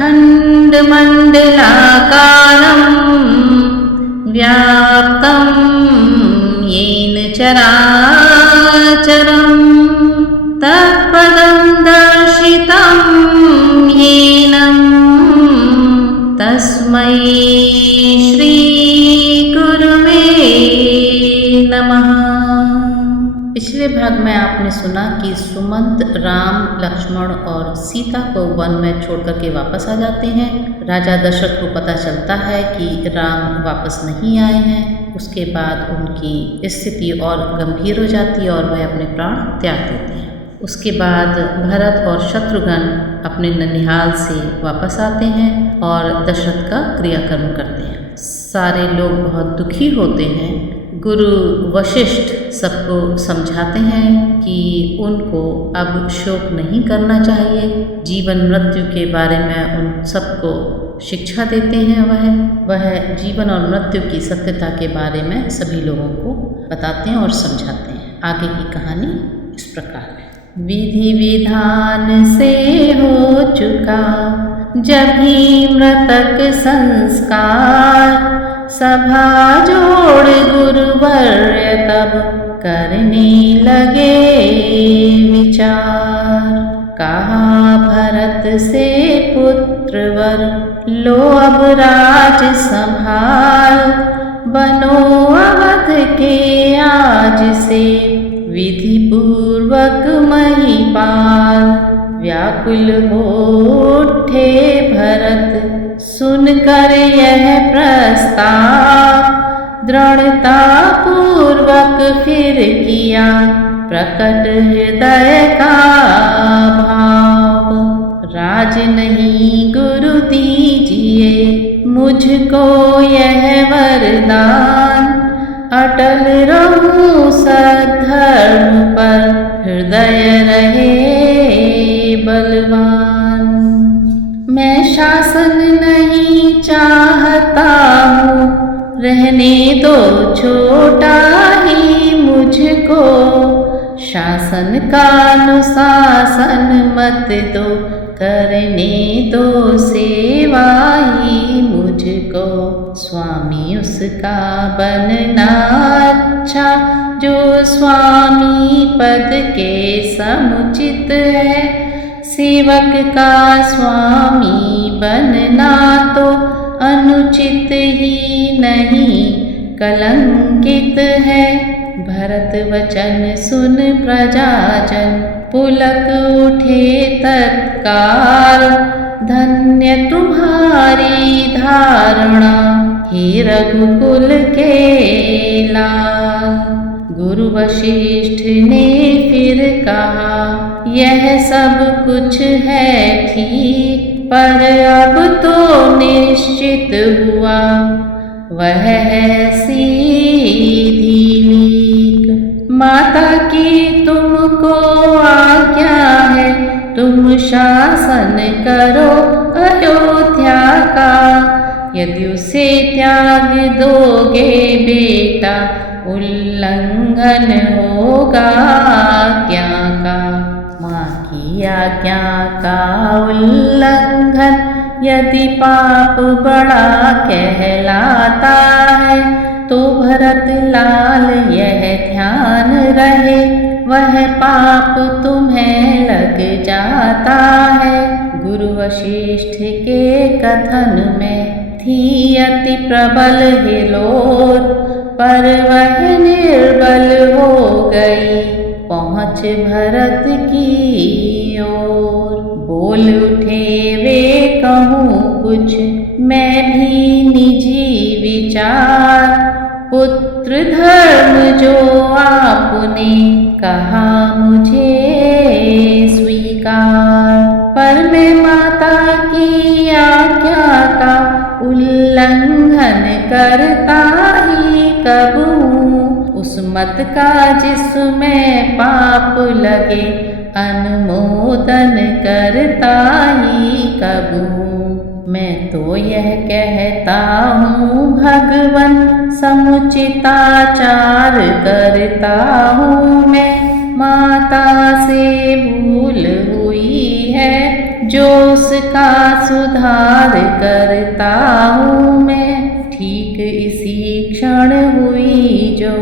अखण्डमण्डलाकारं व्याप्तं येन चराचरं तत्पदं दर्शितं येन तस्मै श्री गुरुवे नमः। पिछले भाग में आपने सुना कि सुमंत राम, लक्ष्मण और सीता को वन में छोड़कर के वापस आ जाते हैं। राजा दशरथ को पता चलता है कि राम वापस नहीं आए हैं। उसके बाद उनकी स्थिति और गंभीर हो जाती है और वह अपने प्राण त्याग देते हैं। उसके बाद भरत और शत्रुघ्न अपने ननिहाल से वापस आते हैं और दशरथ का क्रियाकर्म करते हैं। सारे लोग बहुत दुखी होते हैं। गुरु वशिष्ठ सबको समझाते हैं कि उनको अब शोक नहीं करना चाहिए। जीवन मृत्यु के बारे में उन सबको शिक्षा देते हैं। वह जीवन और मृत्यु की सत्यता के बारे में सभी लोगों को बताते हैं और समझाते हैं। आगे की कहानी इस प्रकार है। विधि विधान से हो चुका जब ही मृतक संस्कार, सभा जोड़ गुरुवर्य तब करने लगे विचार। कहा भरत से पुत्रवर, लो अब राज संभाल, बनो अवध के आज से विधि पूर्वक महिपाल। व्याकुल हो उठे भरत सुनकर यह प्रस्ताव, दृढ़ता पूर्वक फिर किया प्रकट हृदय का भाव। राज नहीं गुरु दीजिए मुझको यह वरदान, अटल रहूं सद्धर्म पर हृदय रहे बलवान। मैं शासन नहीं चाहता हूँ, रहने दो छोटा ही मुझको, शासन का अनुशासन मत दो, करने दो सेवा ही मुझको। स्वामी उसका बनना अच्छा जो स्वामी पद के समुचित है, सेवक का स्वामी बनना तो अनुचित ही नहीं कलंकित है। भरत वचन सुन प्रजाजन पुलक उठे तत्काल, धन्य तुम्हारी धारणा हे रघुकुल के लाल। गुरु वशिष्ठ ने फिर कहा यह सब कुछ है ठीक, पर अब तो निश्चित हुआ वह है सीधी लीक। माता की तुमको आज्ञा है, तुम शासन करो अयोध्या का, यदि उसे त्याग दोगे बेटा उल्लंघन होगा आज्ञा का। माँ की आज्ञा का उल्लंघन यदि पाप बड़ा कहलाता है, तो भरत लाल यह ध्यान रहे वह पाप तुम्हें लग जाता है। गुरु वशिष्ठ के कथन में थी अति प्रबल हिलोर, पर वह निर्बल हो गई पहुँच भरत की ओर। बोल उठे वे कहूँ कुछ मैं भी निजी विचार, पुत्र धर्म जो आपने कहा मुझे स्वीकार। पर मैं माता की आज्ञा का उल्लंघन करता ही कब हूँ, उस मत का जिसमें पाप लगे अनुमोदन करता ही कब हूँ। मैं तो यह कहता हूँ भगवन समुचिताचार करता हूँ मैं, माता से भूल हुई है जो उसका सुधार करता हूँ मैं। ठीक इसी क्षण हुई जो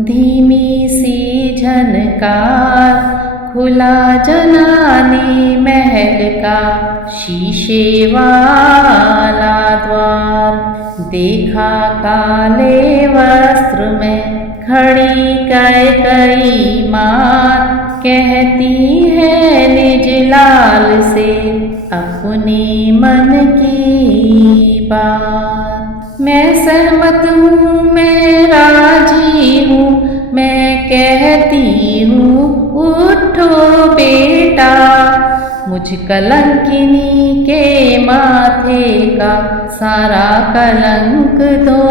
धीमी सी झनकार, खुला जनानी महल का शीशे वाला द्वार। देखा काले वस्त्र में खड़ी कैकई माँ, कहती है निज लाल से अपने मन की बात। मैं सहमत हूँ, मैं राजी हूँ, मैं कहती हूँ उठो बेटा। मुझ कलंकिनी के माथे का सारा कलंक धो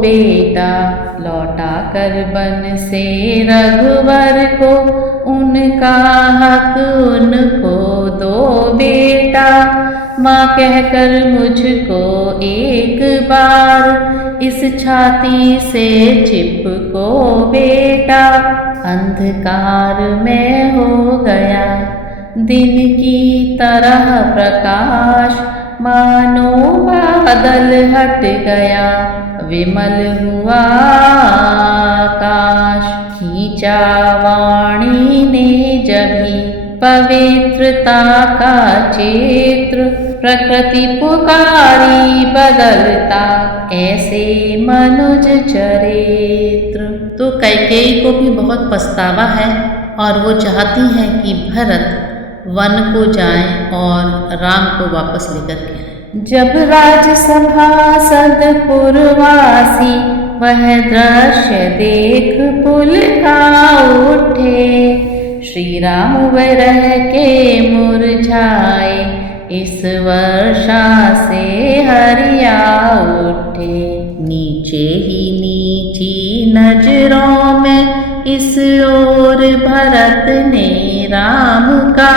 बेटा। लौटा कर बन से रघुवर को उनका हक उनको दो बेटा। माँ कहकर मुझको एक बार इस छाती से चिपको बेटा। अंधकार में हो गया दिन की तरह प्रकाश, मानो बादल हट गया विमल हुआ आकाश। खींचा वाणी ने जभी पवित्रता का चित्र, प्रकृति पुकारी बदलता ऐसे मनुज चरित्र। तो कैकेयी को भी बहुत पछतावा है और वो चाहती है कि भरत वन को जाएं और राम को वापस लेकर के आएं। जब राजसभासद पुरवासी वह दृश्य देख पुलका उठे, श्री राम विरह के मुरझाए इस वर्षा से हरिया उठे। नीचे ही नीची नजरों में इस ओर भरत ने राम का,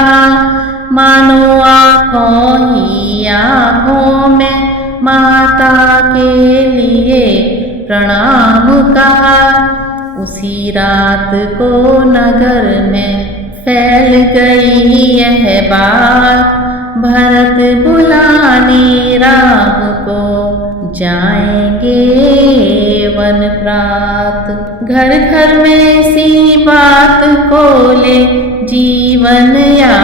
मानो आँखों ही आँखों में माता के लिए प्रणाम कहा। उसी रात को नगर में फैल गई यह बात, भरत बुलाने राम को जाएंगे वन प्रात। घर घर में सी बात को ले जीवन या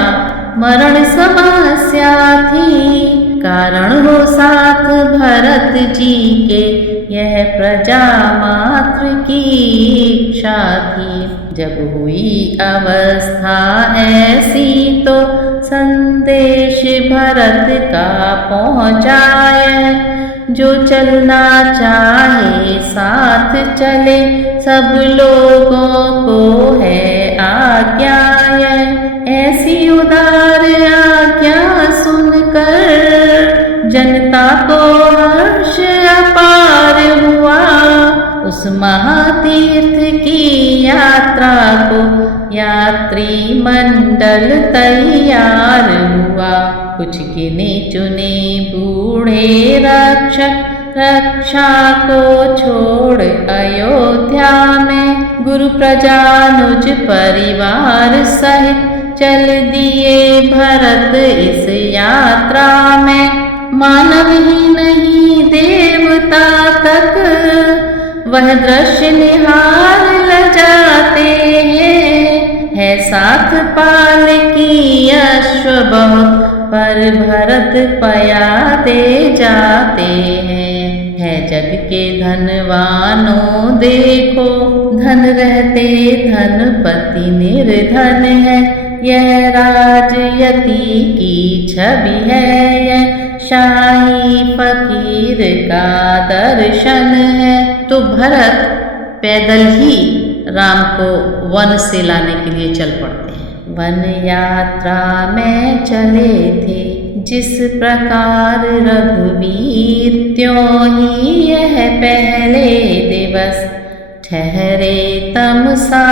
मरण समस्या थी, कारण हो साथ भरत जी के यह प्रजा मात्र की इच्छा थी। जब हुई अवस्था ऐसी तो संदेश भरत का पहुँचाए, जो चलना चाहे साथ चले सब लोगों को है आज्ञा। ऐसी उदार आज्ञा सुनकर जनता को हर्ष अपार हुआ। उस महातीर्थ की यात्रा को यात्री मंडल तैयार हुआ। कुछ गिने चुने बूढ़े रक्षक रक्षा को छोड़ अयोध्या में गुरु प्रजानुज परिवार सहित चल दिए भरत इस यात्रा में। मानव ही नहीं देवता तक वह दृश्य निहार लजाते हैं। है साथ पाल की अश्व बहुत पर भरत पयाते जाते हैं। है जग के धनवानों देखो, धन रहते धनपति निर्धन है। यह राजयती की छवि है, यह शाही फकीर का दर्शन है। तो भरत पैदल ही राम को वन से लाने के लिए चल पड़ते हैं। वन यात्रा में चले थे जिस प्रकार रघुवीर, त्यों ही यह पहले दिवस ठहरे तमसा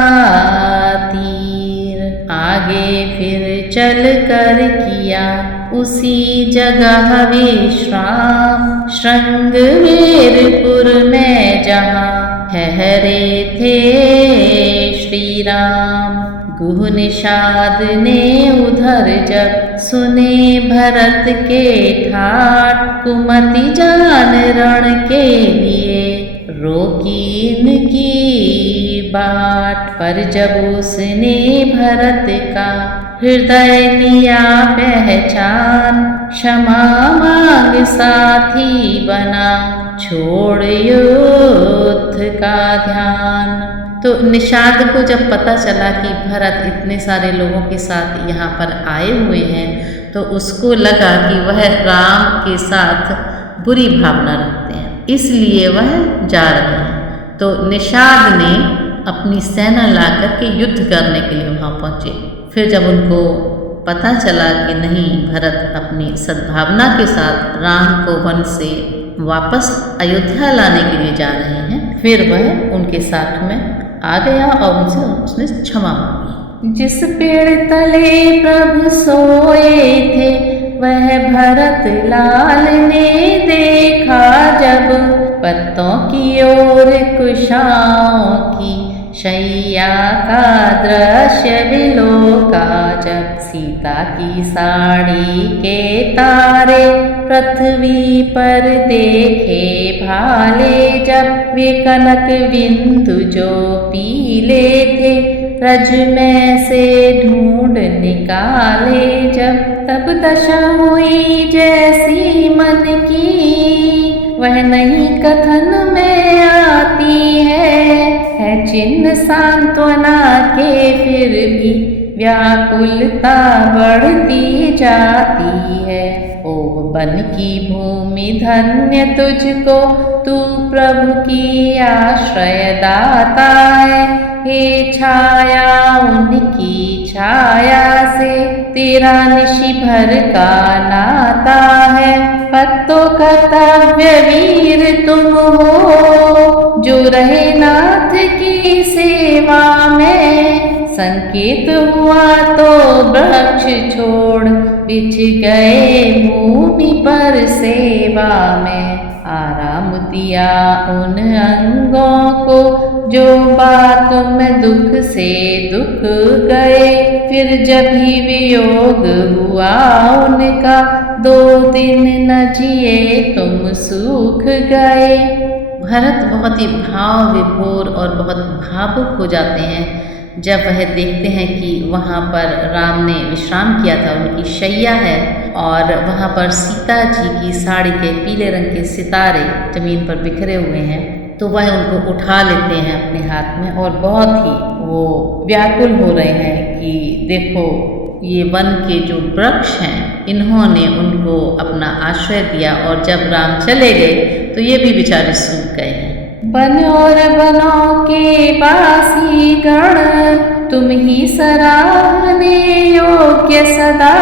तीर। आगे फिर चल कर किया उसी जगह विश्राम, श्रृंगवेरपुर में जहाँ ठहरे थे श्री राम। गुह निषाद ने उधर धर जब सुने भरत के ठाट, कुमति जान रण के लिए रोकी इनकी बाट। पर जब उसने भरत का हृदय लिया पहचान, क्षमा मांग साथी बना छोड़ युद्ध का ध्यान। तो निषाद को जब पता चला कि भरत इतने सारे लोगों के साथ यहाँ पर आए हुए हैं, तो उसको लगा कि वह राम के साथ बुरी भावना रखते हैं, इसलिए वह जा रहे हैं। तो निषाद ने अपनी सेना ला करके युद्ध करने के लिए वहाँ पहुँचे। फिर जब उनको पता चला कि नहीं, भरत अपनी सद्भावना के साथ राम को वन से वापस अयोध्या लाने के लिए जा रहे हैं, फिर वह उनके साथ में आ गया और उनसे उसने क्षमा मांगी। जिस पेड़ तले प्रभु सोए थे, वह भरत लाल ने देखा जब, पत्तों की ओर कुशाओं की शैया का दृश्य विलोका जब। सीता की साड़ी के तारे पृथ्वी पर देखे भाले जब, वे कनक बिंदु जो पीले थे रज में से ढूंढ निकाले जब। तब दशा हुई जैसी मन की, वह नहीं कथन में आती है चिन्ह सांत्वना के फिर भी व्याकुलता बढ़ती जाती है। ओ बन की भूमि धन्य तुझको, तू प्रभु की आश्रय दाता है। हे छाया उनकी छाया से, तेरा निशि भर का नाता है। पत्तो कर्तव्य वीर तुम हो, जो रहे नाथ की सेवा में। संकेत हुआ तो वृक्ष छोड़, बिछ गए भूमि पर सेवा में। आराम दिया उन अंगों को, जो बात में दुख से दुख गए। फिर जब ही वियोग हुआ उनका, 2 दिन न जिए तुम सूख गए। भरत बहुत ही भाव विभोर और बहुत भावुक हो जाते हैं जब वह देखते हैं कि वहाँ पर राम ने विश्राम किया था, उनकी शैया है और वहाँ पर सीता जी की साड़ी के पीले रंग के सितारे जमीन पर बिखरे हुए हैं। तो वह उनको उठा लेते हैं अपने हाथ में और बहुत ही वो व्याकुल हो रहे हैं कि देखो, ये वन के जो वृक्ष हैं, इन्होंने उनको अपना आश्रय दिया और जब राम चले गए तो ये भी बेचारे सूख गए हैं। वन और वनों के वासी गण, तुम ही सराहने योग्य सदा।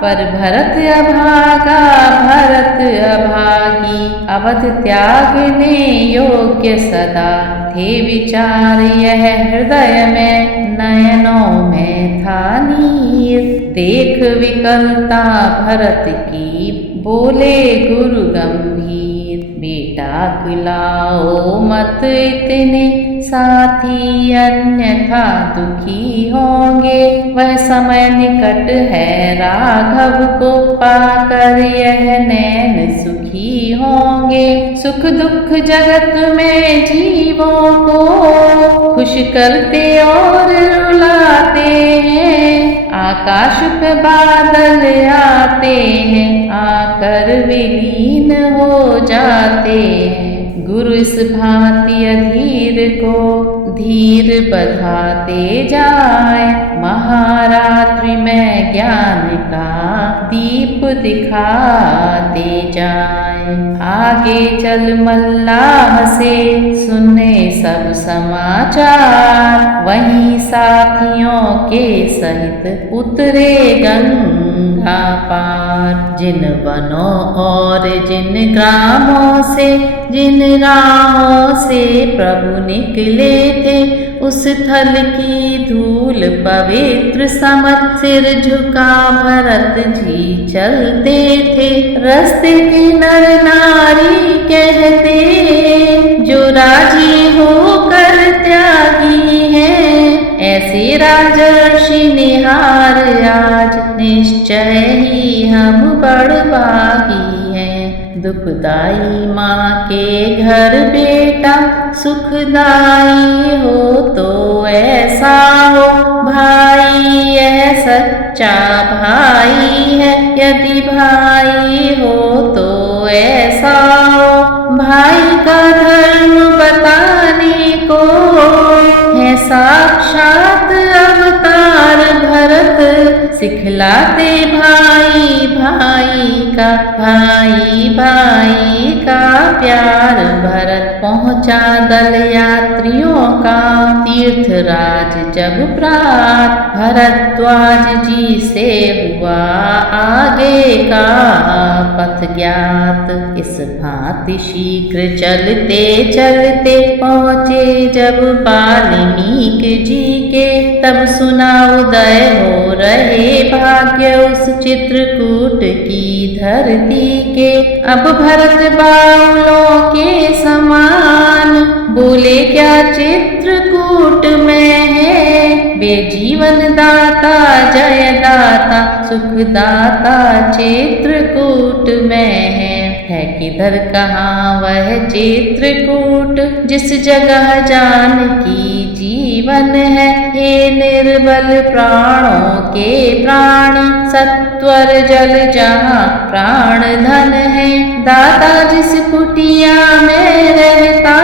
पर भरत अभागा भरत अभागी, अवध त्यागने योग्य सदा। थे विचार यह हृदय में, नयनों में था नीर। देख विकलता भरत की, बोले गुरु गंभीर। बेटा खिलाओ मत इतने, साथी अन्यथा दुखी होंगे। वह समय निकट है राघव को, पाकर यह नैन सुखी होंगे। सुख दुख जगत में जीवों को, खुश करते और रुलाते हैं। आकाश पे बादल आते हैं, आकर विलीन हो जाते हैं। गुरु इस भांति अधीर को धीर बधाते जाए। महारात्रि में ज्ञान का दीप दिखाते जाए। आगे चल मल्लाह से सुने सब समाचार, वहीं साथियों के सहित उतरे गंगा पार। जिन वनों और जिन ग्रामों से, जिन राहों से प्रभु निकले थे, उस थल की धूल पवित्र समझ सिर झुका भरत जी चलते थे। रास्ते के नर नारी कहते, जो राजी होकर त्यागी हैं, ऐसे राजर्षि निहार आज निश्चय ही हम बड़भागी हैं। दुखदाई माँ के घर बेटा सुखदाई हो तो ऐसा हो भाई, यह सच्चा भाई है। यदि भाई हो तो ऐसा हो, भाई का धर्म बताने को है साक्षात अवतार भरत। सिखलाते भाई भाई का, भाई भाई का प्यार। भरत पहुँचा दल यात्रियों का तीर्थराज जब प्रात। भरद्वाज जी से हुआ आगे का पथ ज्ञात। इस भांति शीघ्र चलते चलते पहुँचे जब वाल्मीकि जी के, तब सुना उदय हो रहे भाग्य उस चित्रकूट की धरती के। अब भरत बाउलों के समान बोले क्या चित्रकूट में है। वे जीवन दाता जय दाता सुखदाता चित्रकूट में है किधर कहाँ वह चित्रकूट, जिस जगह जानकी जीवन है। हे निर्बल प्राणों के प्राणी, सत्वर जल जहाँ प्राण धन है। दाता जिस कुटिया में रहता,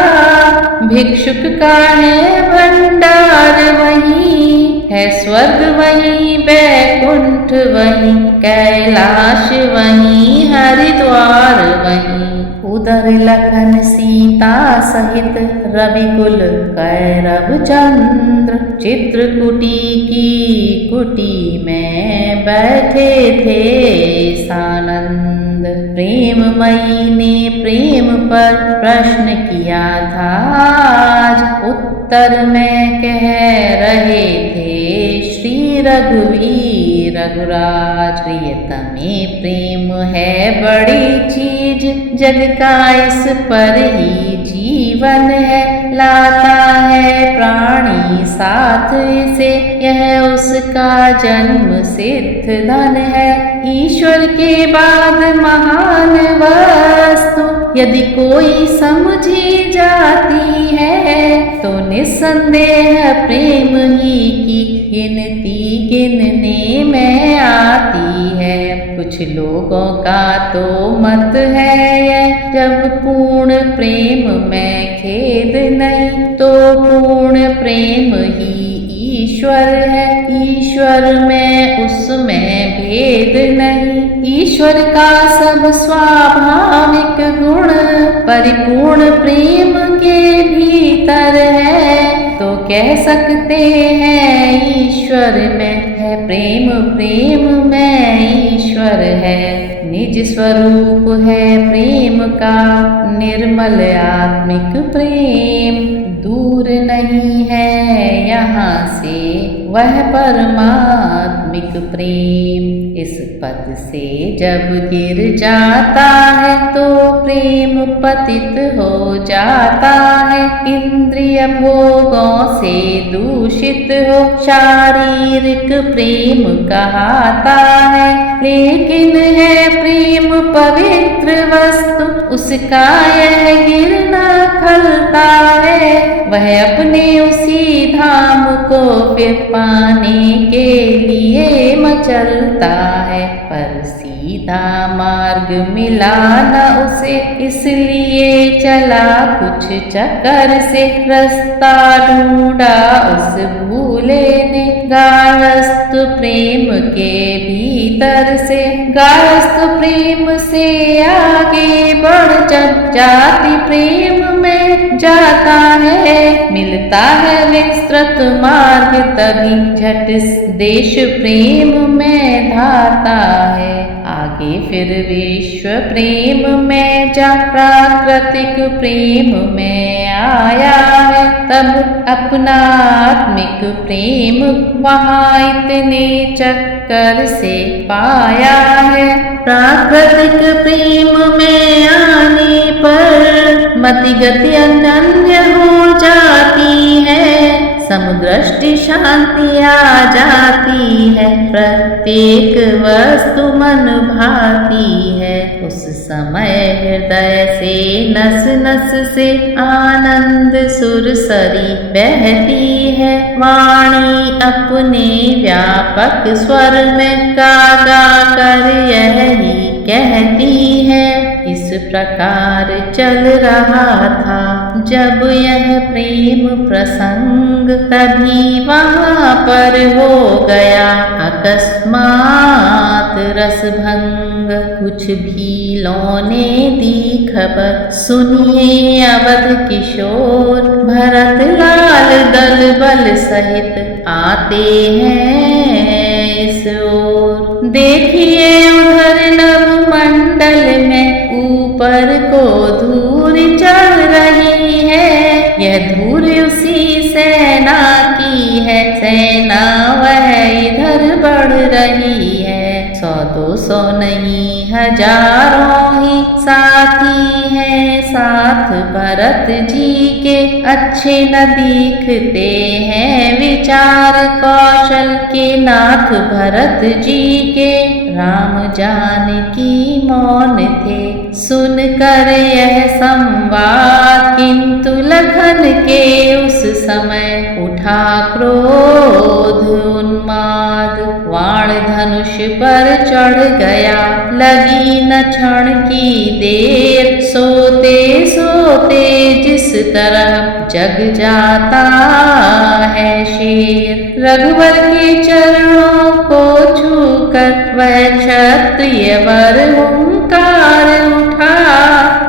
भिक्षुक का है भंडार वहीं है। स्वर्ग वहीं बैकुंठ वहीं, कैलाश वहीं हरिद्वार वहीं। उधर लखन सीता सहित रविकुल कैरव चंद्र, चित्रकूटी की कुटी में बैठे थे सानंद। प्रेममयी ने प्रेम पर प्रश्न किया था आज, उत्तर में कह रहे थे श्री रघुवीर रघुराज। प्रियतमे प्रेम है बड़ी चीज, जग का इस पर ही जीवन है। लाता है प्राणी साथ इसे, यह उसका जन्म सिद्ध धन है। ईश्वर के बाद महान वस्तु यदि कोई समझी जाती है, तो निस्संदेह प्रेम ही की गिनती गिनने में आती है। कुछ लोगों का तो मत है यह, जब पूर्ण प्रेम में खेद नहीं, तो पूर्ण प्रेम ही ईश्वर है। ईश्वर में उसमें भेद नहीं। ईश्वर का सब स्वाभाविक गुण परिपूर्ण प्रेम के भीतर है, तो कह सकते हैं ईश्वर में है प्रेम, प्रेम में ईश्वर है। निज स्वरूप है प्रेम का निर्मल आत्मिक प्रेम, दूर नहीं है यहाँ से वह परमात्मिक प्रेम। इस पद से जब गिर जाता है, तो प्रेम पतित हो जाता है। इंद्रिय भोगों से दूषित हो शारीरिक प्रेम कहता है। लेकिन है प्रेम पवित्र वस्तु, उसका यह गिरना खलता है। वह अपने उसी धाम को फिर पाने के लिए मचलता है, पर सीधा मार्ग मिला न उसे, इसलिए चला कुछ चक्कर से। रास्ता ढूंढा उस भूले ने गारस्थ प्रेम के भीतर से। गारस्थ प्रेम से आगे बढ़ जब जाति प्रेम में जाता है, मिलता है विस्तृत मार्ग तभी झट देश प्रेम में धाता है। आगे फिर विश्व प्रेम में जा प्राकृतिक प्रेम में आया है, तब अपना आत्मिक प्रेम वहाँ इतने चक्कर से पाया है। प्राकृतिक प्रेम में आने पर मति गति अनन्य हो जाती है। समुद्र दृष्टि शांति आ जाती है, प्रत्येक वस्तु मन भाती है। उस समय हृदय से नस नस से आनंद सुरसरी बहती है। वाणी अपने व्यापक स्वर में गा गा कर यही कहती है। इस प्रकार चल रहा था जब यह प्रेम प्रसंग, तभी वहाँ पर हो गया अकस्मात रसभंग। कुछ भी लौने दी खबर, सुनिए अवध किशोर, भरत लाल दल बल सहित आते हैं इस ओर। देखिए उधर नभ मंडल में ऊपर को धूल चढ़ रही है। यह धूल उसी सेना की है, सेना वह इधर बढ़ रही है। 100-200 नहीं हजारों ही साथी हैं साथ भरत जी के। अच्छे न दिखते हैं विचार कौशल के नाथ भरत जी के। राम जानकी मौन थे सुन कर यह संवाद, किंतु लखन के उस समय उठा क्रोध उन्माद। वाण धनुष पर चढ़ गया, लगी न क्षण की देर। सोते सोते जिस तरह जग जाता है शेर। रघुवर के चरणों को छूकर वह क्षत्रिय वर हुंकार उठा,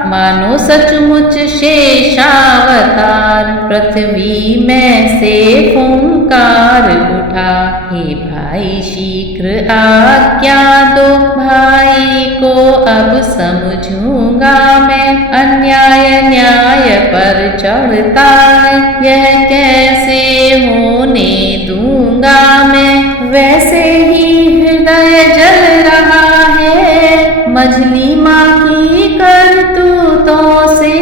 मानो सचमुच शेषावतार पृथ्वी में से फुंकार उठा। हे भाई शीघ्र आज्ञा दो, भाई को अब समझूंगा मैं। अन्याय न्याय पर चढ़ता है, यह कैसे होने दूंगा मैं। वैसे ही हृदय जल रहा है मझली माँ की करतूतों से।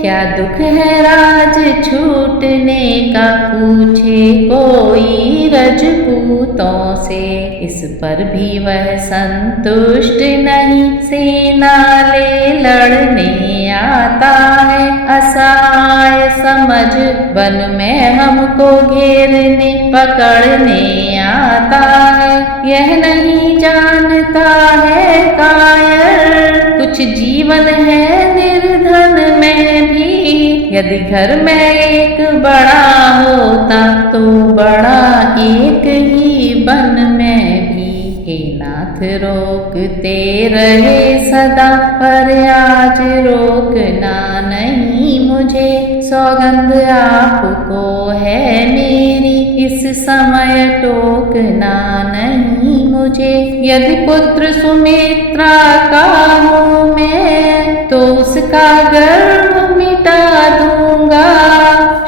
क्या दुख है राज छूटने का, पूछे कोई रजपूतों से। इस पर भी वह संतुष्ट नहीं, सेना ले लड़ने आता है। असहाय समझ वन में हमको घेरने पकड़ने आता है। यह नहीं जानता है कायर, कुछ जीवन है निर्धन में भी। यदि घर में एक बड़ा होता, तो बड़ा एक ही वन में भी। हे नाथ रोकते रहे सदा, पर आज रोकना नहीं मुझे। सौगंध आपको है मेरी, इस समय टोकना नहीं मुझे। यदि पुत्र सुमित्रा का हूँ मैं, तो उसका गर्व मिटा दूंगा।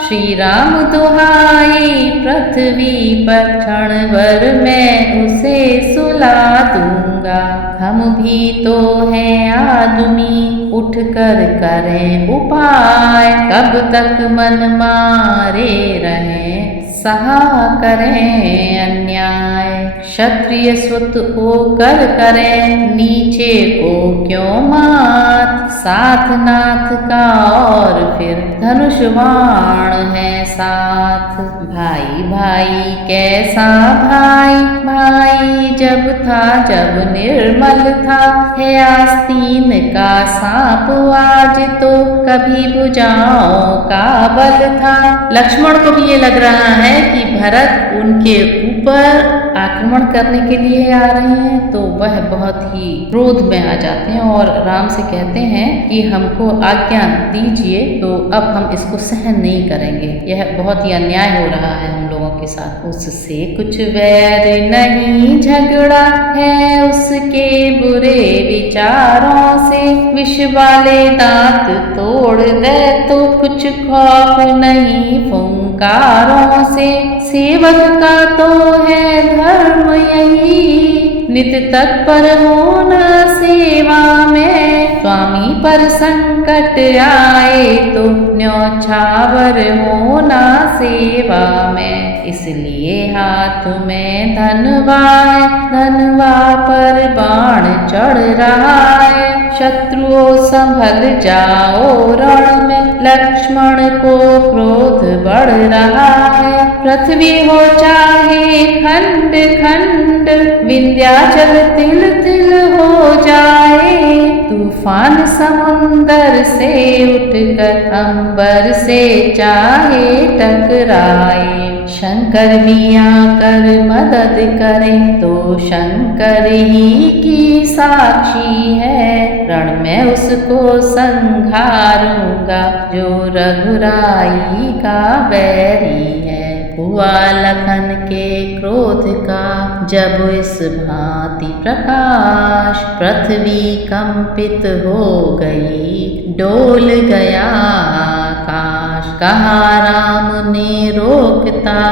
श्री राम दुहाई पृथ्वी पर क्षण भर में उसे सुला दूंगा। हम भी तो हैं आदमी, उठ कर करें उपाय। कब तक मन मारे रहें, सहा करें अन्याय। क्षत्रिय सुत होकर करें, नीचे को क्यों मात। साथ नाथ का और फिर धनुष बाण है साथ। भाई भाई कैसा भाई, भाई जब था जब निर्मल था। है आस्तीन का सांप आज तो, कभी भुजाओं का बल था। लक्ष्मण को भी ये लग रहा है कि भरत उनके ऊपर आक्रमण करने के लिए आ रहे हैं, तो वह बहुत ही क्रोध में आ जाते हैं और राम से कहते हैं कि हमको आज्ञा दीजिए, तो अब हम इसको सहन नहीं करेंगे। यह बहुत ही अन्याय हो रहा है हम लोगों के साथ। उससे कुछ वैर नहीं, झगड़ा है उसके बुरे विचारों से। विष वाले दांत तोड़ दे तो कुछ खौफ नहीं फुंकारों से। सेवक का तो है धर्म यही, नित तत्पर होना सेवा में। स्वामी पर संकट आए तो न्यौछावर होना सेवा में। इसलिए हाथ में धनवा पर बाण चढ़ रहा है। शत्रुओं संभल जाओ रण में, लक्ष्मण को क्रोध बढ़ रहा है। पृथ्वी हो चाहे खंड खंड, विंध्याचल तिल तिल हो जाए। तूफान समुंदर से उठकर अंबर से चाहे टकराए। शंकर भी आकर मदद करें तो शंकर ही की साक्षी है। रण में उसको संघारूंगा जो रघुराई का बैरी है। हुआ लखन के क्रोध का जब इस भांति प्रकाश, पृथ्वी कंपित हो गई, डोल गया आकाश। कहा राम ने रोकता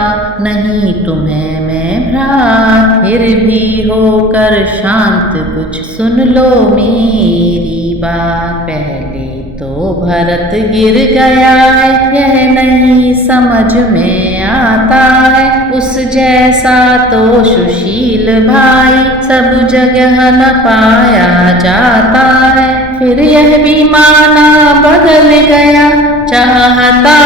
नहीं तुम्हें मैं भ्रात, फिर भी होकर शांत कुछ सुन लो मेरी बात। पहले तो भरत गिर गया है, यह नहीं समझ में आता है। उस जैसा तो सुशील भाई सब जगह न पाया जाता है। फिर यह भी माना बदल गया, चाहता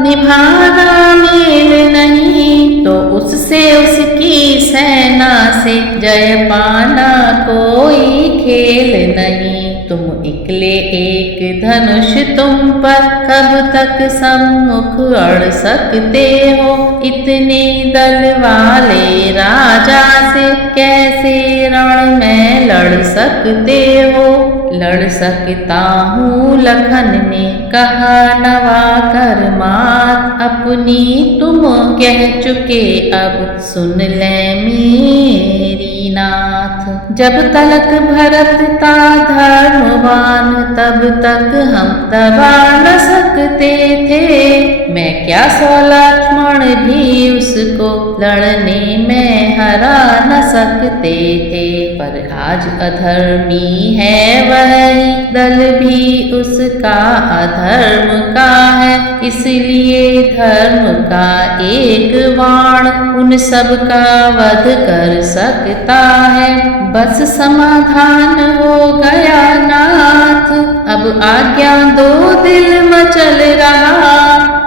निभाना मेल नहीं, तो उससे उसकी सेना से जय पाना कोई खेल नहीं। तुम इकले एक धनुष तुम पर कब तक सम्मुख अड़ सकते हो। इतने दल वाले राजा से कैसे रण में लड़ सकते हो। लड़ सकता हूँ लखन ने कहा नवा कर मात, अपनी तुम कह चुके अब सुन ले मेरी नाथ। जब तलक भरत था धर्मवान तब तक हम दबा न सकते थे। मैं क्या सो लक्ष्मण भी उसको लड़ने में हरा न सकते थे। पर आज अधर्मी है वही दल भी उसका अधर्म का है। इसलिए धर्म का एक बाण उन सब का वध कर सकता है। बस समाधान हो गया नाथ, अब आज्ञा दो दिल मचल रहा।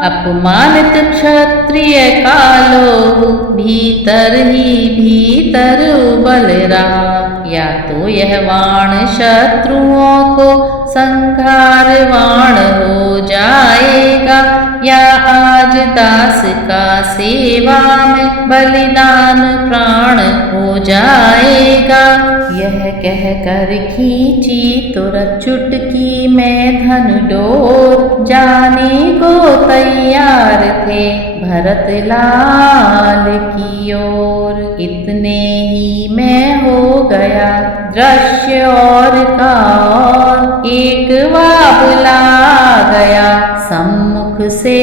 अपमानित क्षत्रिय का लोभ भीतर ही भीतर उबल रहा। या तो यह वाण शत्रुओं को संहार वाण हो जाएगा, या आज दास का सेवा में बलिदान प्राण हो जाएगा। यह कह कर खींची तुरंत चुटकी में धन डोर, जाने को तैयार थे भरत लाल की ओर। इतने ही में हो गया दृश्य और का और, एक बाबुला गया सम्मुख से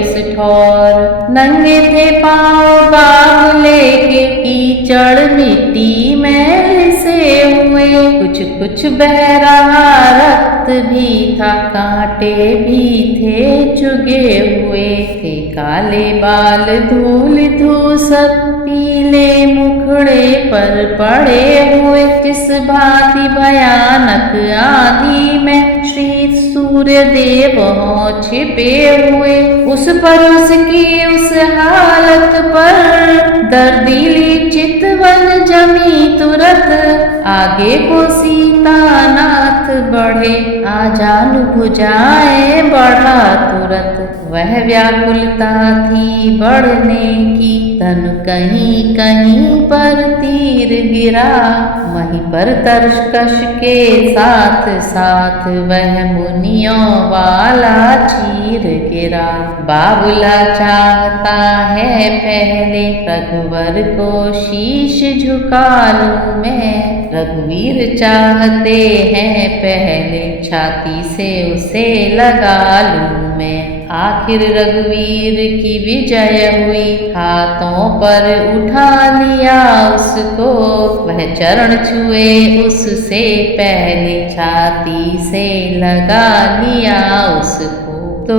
उस ठौर। नंगे थे पाँव बाबुले के कीचड़ मिट्टी में से हुए। कुछ कुछ बह रहा रक्त भी था, कांटे भी थे चुगे हुए। थे काले बाल धूल धूसर पीले मुखड़े पर पड़े हुए। जिस भांति भयानक आंधी में श्री सूर्य देव हों छिपे हुए, उस पर उसकी उस हालत पर दर्दीली चितवन जमी तुरत। आगे को सीतानाथ बढ़े, आजान भुजाएं बढ़ा तुरत। वह व्याकुलता थी बढ़ने की, तन कहीं कहीं पर तीर गिरा। वहीं पर तरकश के साथ साथ वह मुनियों वाला चीर गिरा। बाबुला चाहता है पहले रघुवर को शीश झुका लूं मैं। रघुवीर चाहते हैं पहले छाती से उसे लगा लूं मैं। आखिर रघुवीर की विजय हुई, हाथों पर उठा लिया उसको, वह चरण छुए उससे पहले, छाती से लगा लिया उसको। तो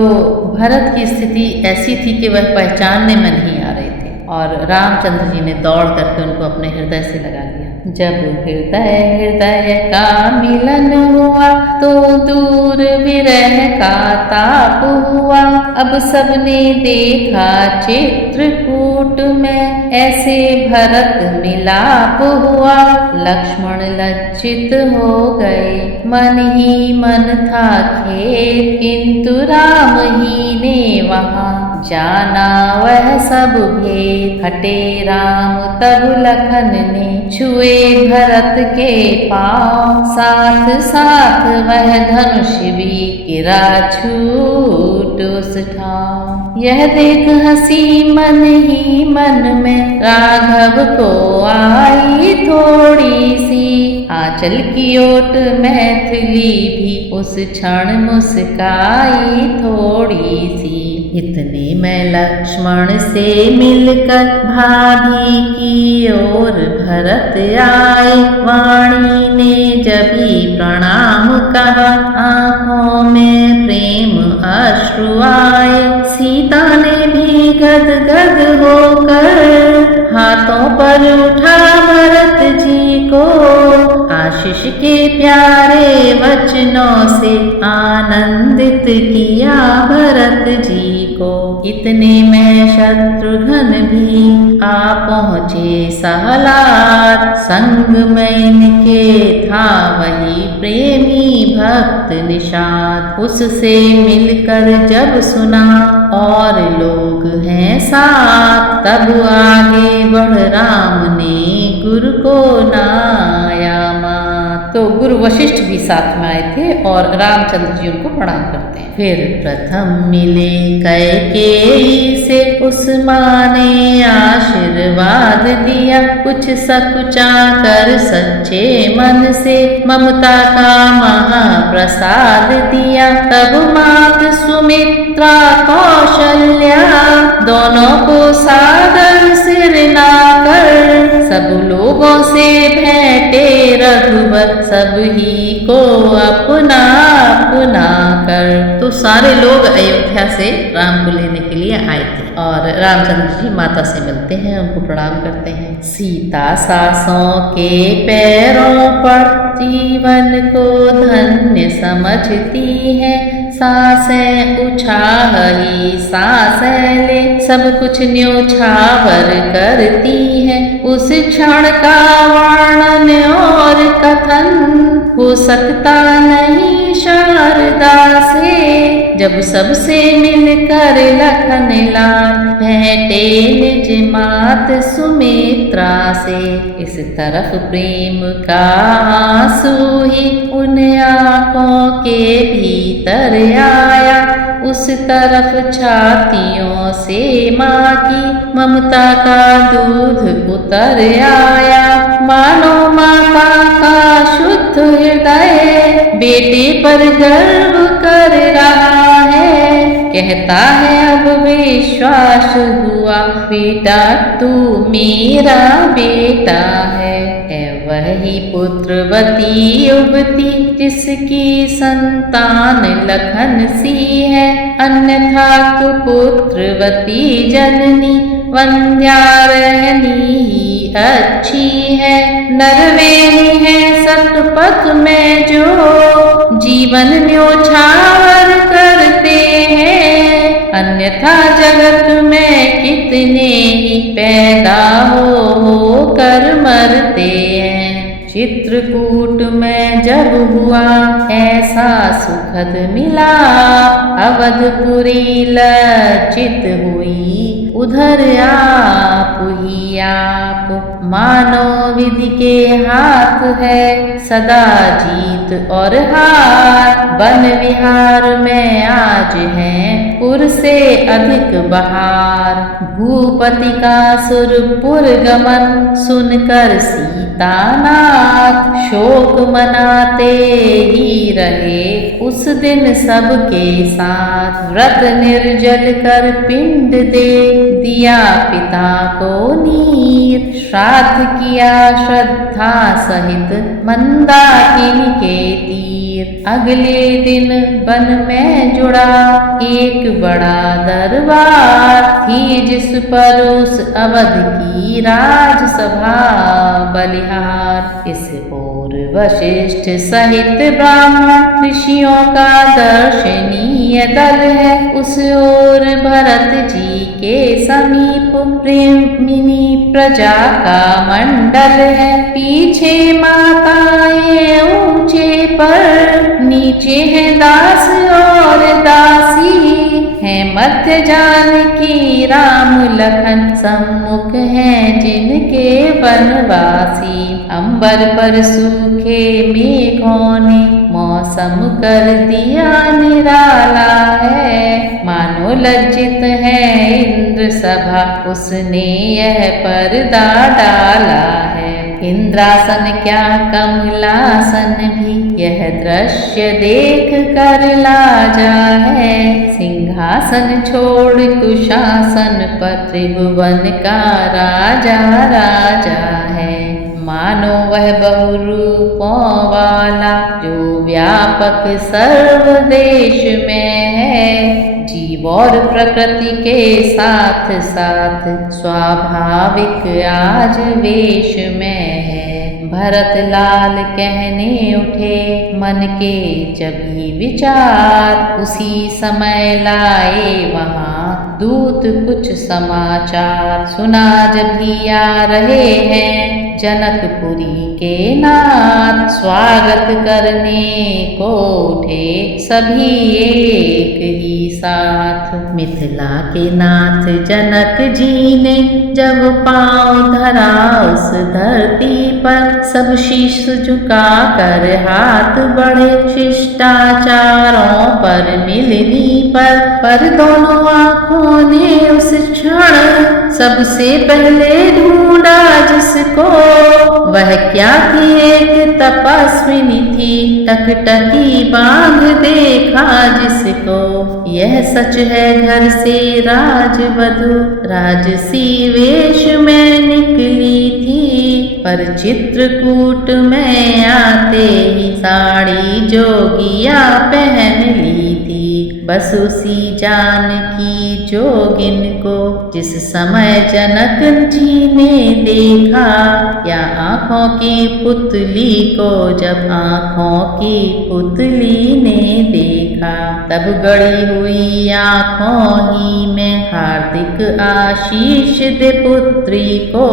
भरत की स्थिति ऐसी थी कि वह पहचानने में नहीं आ रहे थे और रामचंद्र जी ने दौड़ करके उनको अपने हृदय से लगा लिया। जब हृदय हृदय का मिलन हुआ तो दूर विरह का ताप हुआ। अब सबने देखा चित्रकूट में ऐसे भरत मिलाप हुआ। लक्ष्मण लज्जित हो गए, मन ही मन था खेद, किंतु राम ही ने वहाँ जाना वह सब भेद। हटे राम तब लखन ने छुए भरत के पाँव, साथ साथ वह धनुष भी गिरा छूट उस ठाव। यह देख हंसी मन ही मन में राघव को आई थोड़ी सी, आंचल की ओट मैथिली भी उस क्षण मुस्काई थोड़ी सी। इतने में लक्ष्मण से मिलकर भाभी की ओर भरत आए, वाणी ने जभी प्रणाम कहा, आंखों में प्रेम अश्रु आए। सीता ने भी गदगद होकर हाथों पर उठा भरत जी को, आशीष के प्यारे वचनों से आनंदित किया भरत जी को। इतने में शत्रुघ्न भी आ पहुँचे सहलात, संग में इनके था वही प्रेमी भक्त निषाद। उससे मिलकर जब सुना और लोग हैं साथ, तब आगे बढ़ राम ने गुरु को नाया मात। तो गुरु वशिष्ठ भी साथ में आए थे और रामचंद्र जी उनको प्रणाम करते हैं। फिर प्रथम मिले कैकेयी से, उस माँ ने आशीर्वाद दिया, कुछ सकुचा कर सच्चे मन से ममता का महाप्रसाद दिया। तब मात सुमित्रा कौशल्या दोनों को सादर सिर नाकर, सब लोगों से भेंटे रघुवर, सब ही को अपना अपना कर। तो सारे लोग अयोध्या से राम को लेने के लिए आए थे और रामचंद्र जी माता से मिलते हैं, उनको प्रणाम करते हैं। सीता सासों के पैरों पर जीवन को धन्य समझती है, सांसें उछाह ही सांसें ले, सब कुछ न्योछावर करती है। उस क्षण का वर्णन और कथन हो सकता नहीं शारदा से, जब सबसे मिलकर लखन लाल भेंटे निज मात सुमित्रा से। इस तरफ प्रेम का आंसू ही उन आँखों के भीतर आया, उस तरफ छातियों से माँ की ममता का दूध उतर आया। मानो माता का शुद्ध हृदय बेटे पर गर्व कर रहा है, कहता है अब विश्वास हुआ, बेटा तू मेरा बेटा है। वही पुत्रवती युवती जिसकी संतान लखन सी है, अन्यथा कुपुत्रवती जननी वंध्या रहनी ही अच्छी है। नरवेणी है सतपथ में जो जीवन न्योछावर करते हैं, अन्यथा जगत में कितने ही पैदा हो कर मरते हैं। चित्रकूट में जब हुआ ऐसा सुखद मिला, अवधपुरी लज्जित हुई, उधर आप ही आप। मानो विधि के हाथ है सदा जीत और हार, वन विहार में आज है पुर से अधिक बहार। भूपति का सुरपुर गमन सुनकर सीतानाथ शोक मनाते ही रहे उस दिन सबके साथ। व्रत निर्जल कर पिंड दे दिया पिता को नीर। श्राद्ध किया श्रद्धा सहित मंदाकिनी के तीर। अगले दिन वन में जुड़ा एक बड़ा दरबार थी, जिस पर उस अवध की राजसभा बलिहार। इस ओर वशिष्ठ सहित ब्राह्मण ऋषियों का दर्शनीय दल है। उस ओर भरत जी के समीप प्रेमिनी प्रजा का मंडल है। पीछे माताएं ऊंचे पर नीचे है दास और दासी है। मध्य जानकी राम लखन सम्मुख हैं जिनके वनवासी। अंबर पर सूखे मेघों ने मौसम कर दिया निराला है। मानो लज्जित है इंद्र सभा उसने यह पर्दा डाला है। इंद्रासन क्या कमलासन भी यह दृश्य देख कर लाजा है। सिंहासन छोड़ कुशासन पर त्रिभुवन का राजा राजा है। मानो वह बहुरूपों वाला जो व्यापक सर्व देश में है। जीव और प्रकृति के साथ साथ स्वाभाविक आज वेश में है। भरत लाल कहने उठे मन के जभी विचार। उसी समय लाए वहाँ दूत कुछ समाचार। सुना जभी आ रहे हैं जनकपुरी के नाथ। स्वागत करने को उठे सभी एक ही साथ। मिथिला के नाथ जनक जी ने जब पांव धरा उस धरती पर, सब शीश झुका कर हाथ बढ़े शिष्टाचारों पर मिलनी पर दोनों आँखों ने उस क्षण सबसे पहले ढूंढा जिसको। वह क्या थी एक तपस्विनी थी, टकटकी बांध देखा जिसको। यह सच है घर से राजवधु राजसी वेश में निकली थी, पर चित्रकूट में आते ही साड़ी जोगिया पहन ली थी। बस उसी जानकी जोगिन को जिस समय जनक जी ने देखा, या आँखों की पुतली को जब आँखों की पुतली ने देखा। तब गड़ी हुई आँखों ही में हार्दिक आशीष दे पुत्री को।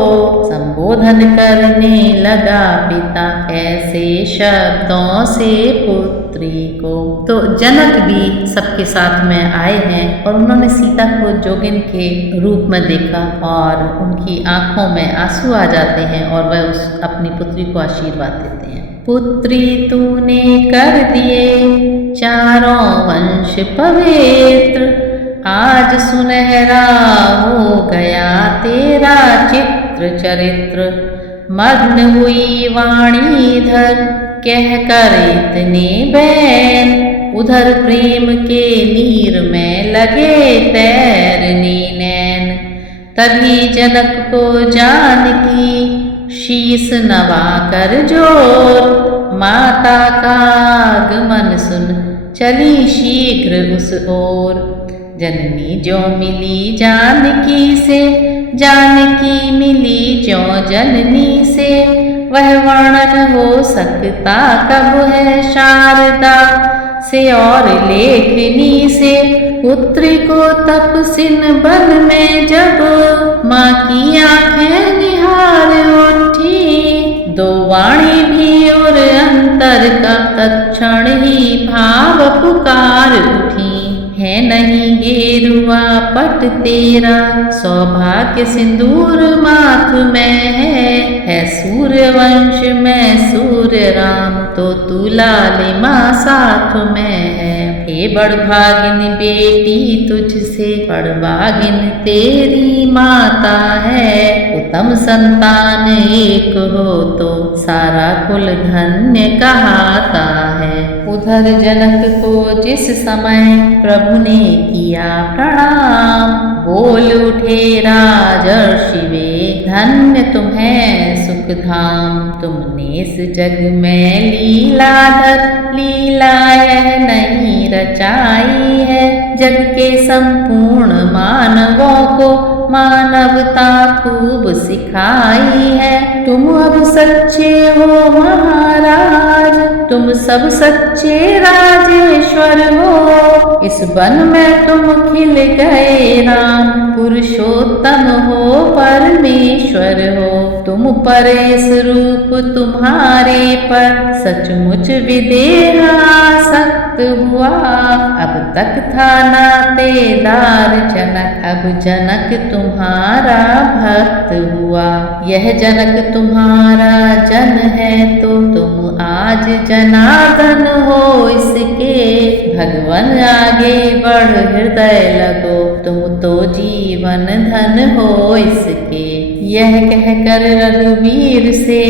संबोधन करने लगा पिता ऐसे शब्दों से पुत्री को। तो जनक भी सबके साथ में आए हैं और उन्होंने सीता को जोगिन के रूप में देखा और उनकी आंखों में आंसू आ जाते हैं और वह उस अपनी पुत्री को आशीर्वाद देते हैं। पुत्री तूने कर दिए चारों वंश पवित्र, आज सुनहरा हो गया तेरा चित्र चरित्र। मग्न हुई वाणी इधर कह कर इतने बैन, उधर प्रेम के नीर में लगे तैरने नैन। तभी जनक को जानकी शीस नवा कर जोर, माता का आगमन सुन चली शीघ्र उस ओर। जननी जो मिली जानकी से, जानकी मिली जो जननी से, वह वर्णन हो सकता कब है शारदा से और लेखनी से। पुत्री को तपसिन बन में जब माँ की आंखें निहार उठी, दो वाणी भी और अंतर का तत्क्षण ही भाव पुकार उठी। है नहीं गेरुआ पट तेरा, सौभाग्य सिंदूर माथ में है सूर्य वंश में सूर्य राम, तो तू लालिमा साथ में है। बड़भागिन बेटी तुझसे, बड़भागिन तेरी माता है। उत्तम संतान एक हो तो सारा कुल धन्य कहाता है। उधर जनक को जिस समय प्रभु ने किया प्रणाम, बोल उठे राजर्षि वे, धन्य तुम्हें सुख धाम। तुमने इस जग में लीलाधर लीला यह नहीं रचाई है, जग के संपूर्ण मानवों को मानवता खूब सिखाई है। तुम अब सच्चे हो महाराज, तुम सब सच्चे राजेश्वर हो। इस वन में तुम खिल गए राम, पुरुषोत्तम हो परमेश्वर हो। तुम पर इस रूप तुम्हारे पर सचमुच विदेहासक्त हुआ। अब तक था नातेदार जनक, अब जनक तुम्हारा भक्त हुआ। यह जनक तुम्हारा जन है तो तुम आज जनार्दन हो इसके। भगवान आगे बढ़ हृदय लगो, तुम तो जीवन धन हो इसके। यह कहकर रघुवीर से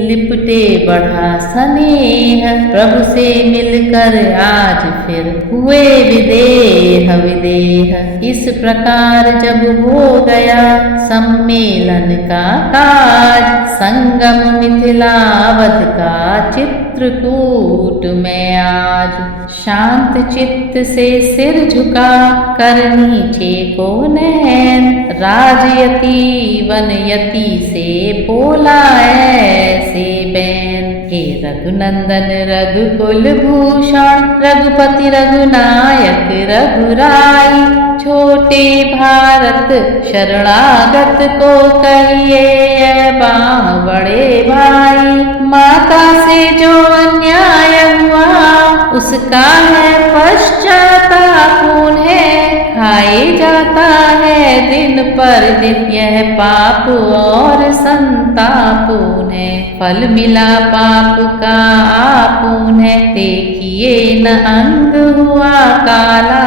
लिपटे बढ़ा स्नेह, प्रभु से मिलकर आज फिर हुए विदेह विदेह। इस प्रकार जब हो गया सम्मेलन का काज, संगम मिथिलावत का चित्रकूट में आज। शांत चित्त से सिर झुका कर नीचे को नैन, राजयति वनयति से बोला ऐसे बैन। हे रघुनंदन रघुकुल भूषण, रघुपति रघुनायक रघुराई। छोटे भारत शरणागत को कहिए यह बाह बड़े भाई। माता से जो अन्याय हुआ उसका है पश्चाताप उन्हें, खाए जाता है दिन पर दिन यह पाप और संताप उन्हें। फल मिला पाप का आप उन्हें, देखिए न अंग हुआ काला।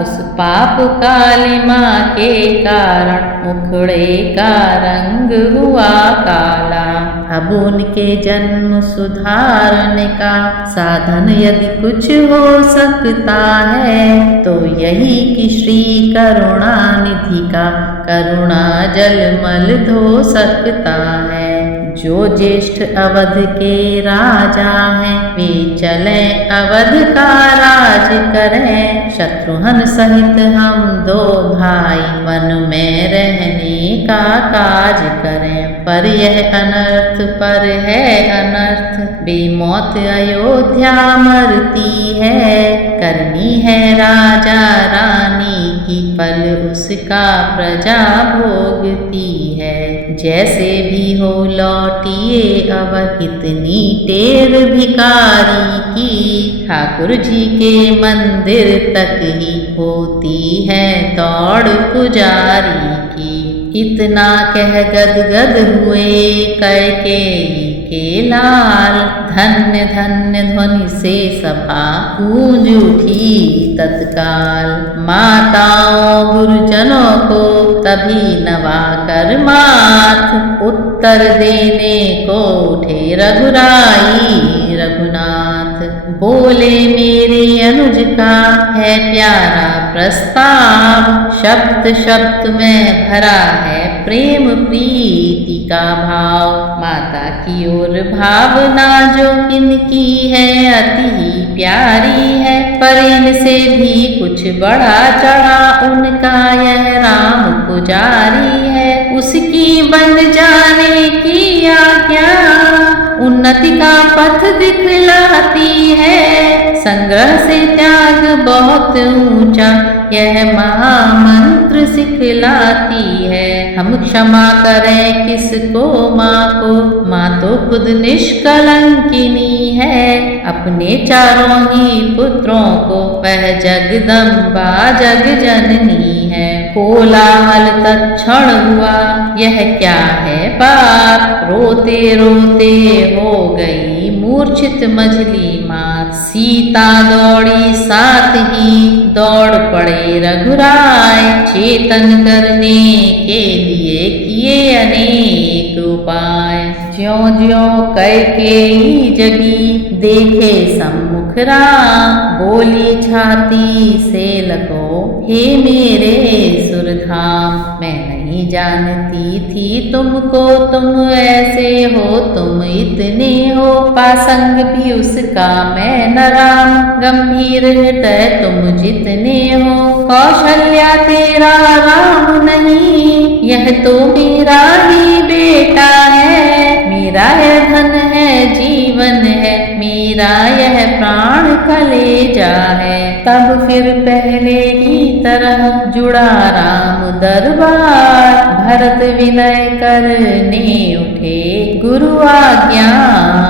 उस पाप कालिमा के कारण मुखड़े का रंग हुआ काला। अब उनके जन्म सुधारने का साधन यदि कुछ हो सकता है तो यही कि श्री करुणा निधि का करुणा जल मल धो सकता है। जो ज्येष्ठ अवध के राजा हैं वे चले अवध का राज करें। शत्रुघ्न सहित हम दो भाई वन में रहने का काज करें। पर यह अनर्थ पर है अनर्थ, बेमौत अयोध्या मरती है। करनी है राजा रानी की फल उसका प्रजा भोगती है। जैसे भी हो लौटिए अवध, इतनी टेर भिखारी की। ठाकुर जी के मंदिर तक ही होती है दौड़ पुजारी की। इतना कह गदगद हुए कैकेयी के लाल, धन्य धन्य ध्वनि से सभा गूंज उठी तत्काल। माताओं गुरुजनों को तभी नवा कर माथ, उत्तर देने को उठे रघुराई रघुनाथ। बोले मेरे अनुज का है प्यारा प्रस्ताव, शब्द शब्द में भरा है प्रेम प्रीति का भाव। माता की ओर भावना जो इनकी है अति ही प्यारी है, पर इनसे भी कुछ बढ़ा चढ़ा उनका यह राम पुजारी है। उसकी बन जाने की आज्ञा उन्नति का पथ दिखलाती है। संग्रह से त्याग बहुत ऊंचा यह महामंत्र सिखलाती है। हम क्षमा करें किसको माँ को, माँ तो खुद निष्कलंकिनी है। अपने चारों ही पुत्रों को वह जगदम्बा जग जननी है। कोलाहल तत्क्षण हुआ यह क्या है बात, रोते रोते हो गई मूर्छित मझली मात। सीता दौड़ी साथ ही दौड़ पड़े रघुराय। चेतन करने के लिए किए अनेक उपाय। ज्यों ज्यों कैकेयी जगी देखे सम्मुख राम। बोली छाती से लगो हे मेरे सुरधाम। मैं नहीं जानती थी तुमको, तुम ऐसे हो, तुम इतने हो। पासंग भी उसका मैं न राम, गंभीर हृदय तुम जितने हो। कौशल्या तेरा राम नहीं, यह तो मेरा ही बेटा है। मेरा यह धन है, जीवन है, मेरा यह प्राण कलेजा है। तब फिर पहले की तरह जुड़ा राम दरबार। भरत विनय करने उठे गुरु आज्ञानुसार।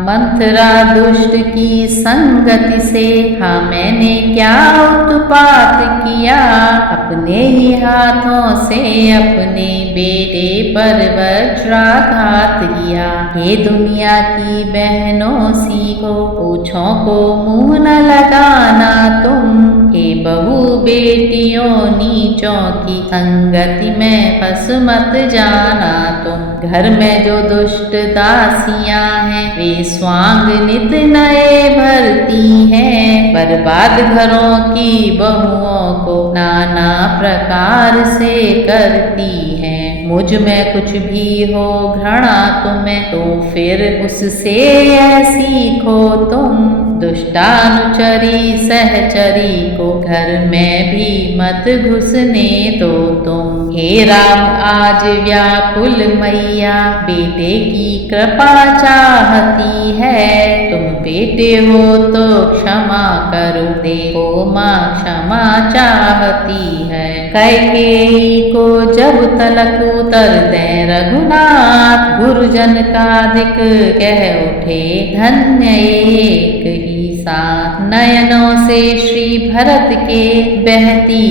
मंथरा दुष्ट की संगति से हाँ मैंने क्या उत्पात किया। अपने ही हाथों से अपने बेटे पर वज्राघात किया। हे दुनिया की बहनों सीखो, पूछों को मुंह न लगाना तुम। हे बहू बेटियों नीचों की संगति में फंस मत जाना तुम। घर में जो दुष्ट दासियां हैं वे स्वांग नित नए भरती हैं। बर्बाद घरों की बहुओं को नाना प्रकार से करती हैं। मुझ में कुछ भी हो घृणा तुम्हें तो फिर उससे यह सीखो तुम। दुष्टानुचरी सहचरी को घर में भी मत घुसने दो तुम। हे राम आज व्याकुल मैया बेटे की कृपा चाहती है। तुम बेटे हो तो क्षमा करो, देखो माँ क्षमा चाहती है। कैकेयी को जब तलक उतर दे रघुनाथ। गुरुजन का दिक कह उठे धन्य एक ही साथ। नयनों से श्री भरत के बहती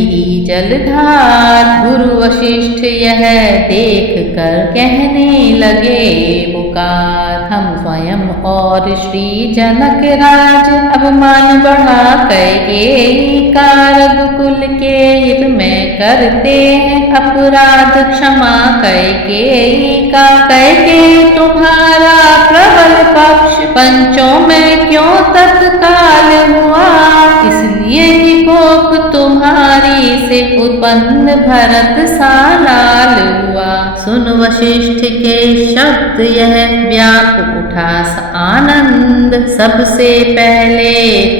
जलधार। गुरु वशिष्ठ यह देख कर कहने लगे पुकार। हम स्वयं और श्री जनक राज अब मान बढ़ा कैकेयी का। रघुकुल के हित में करते हैं अपराध क्षमा कैकेयी का। कैकेयी तुम्हारा प्रबल पक्ष पंचों में क्यों तत्काल हुआ। इसलिए कि कोप तुम्हारी से उत्पन्न भरत सा लाल हुआ। सुन वशिष्ठ के शब्द यह व्याप उठा आनंद। सबसे पहले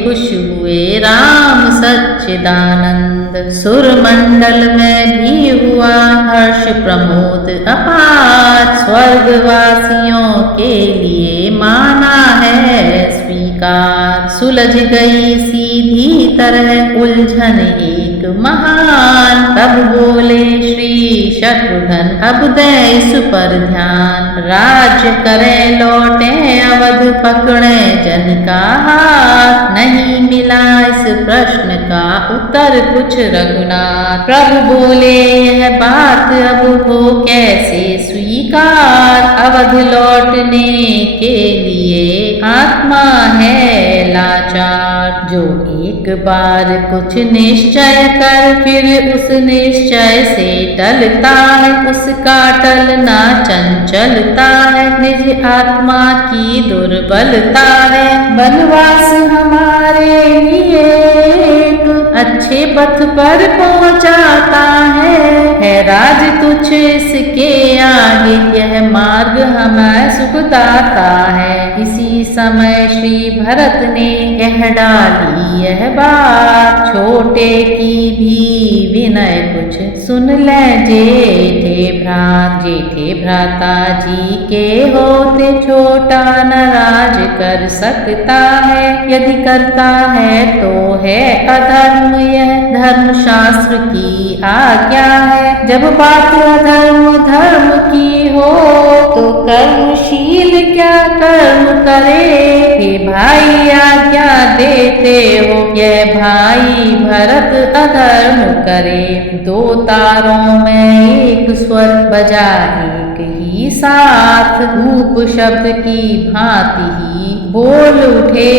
खुश हुए राम सच्चिदानंद। सुरमंडल में भी हुआ हर्ष प्रमोद अपार। स्वर्गवासियों के लिए माना है स्वीकार। सुलझ गई सीधी तरह उलझन एक महान। तब बोले श्री शत्रुघ्न अब दे इस पर ध्यान। राज्य करे लौटे अवध पकड़े जन का हाथ। नहीं मिला इस प्रश्न का उत्तर कुछ रघुनाथ। प्रभु बोले यह बात अब हो कैसे स्वीकार। अवध लौटने के लिए आत्मा है लाचार। जो एक बार कुछ निश्चय कर फिर उस निश्चय से टलता है। उसका टलना चंचलता है, निज आत्मा की दुर्बलता है। वनवास हमारे लिए अच्छे पथ पर पहुँचाता है राज तुझ इसके आगे यह मार्ग हमें सुखदाता है। इसी समय श्री भरत ने कह डाली यह बात। छोटे की भी विनय कुछ सुन ले जेठे भ्रात। जेठे भ्राता जी के होते छोटा नाराज कर सकता है। यदि करता है तो है अधर्म, यह धर्म शास्त्र की आज्ञा है। जब बात अधर्म धर्म की हो तो कर्मशील क्या कर्म करे। हे भाई आज्ञा देते हो यह भाई भरत अधर्म करे। दो तारों में एक स्वर बजा एक ही भी साथ। धूप शब्द की भांति ही बोल उठे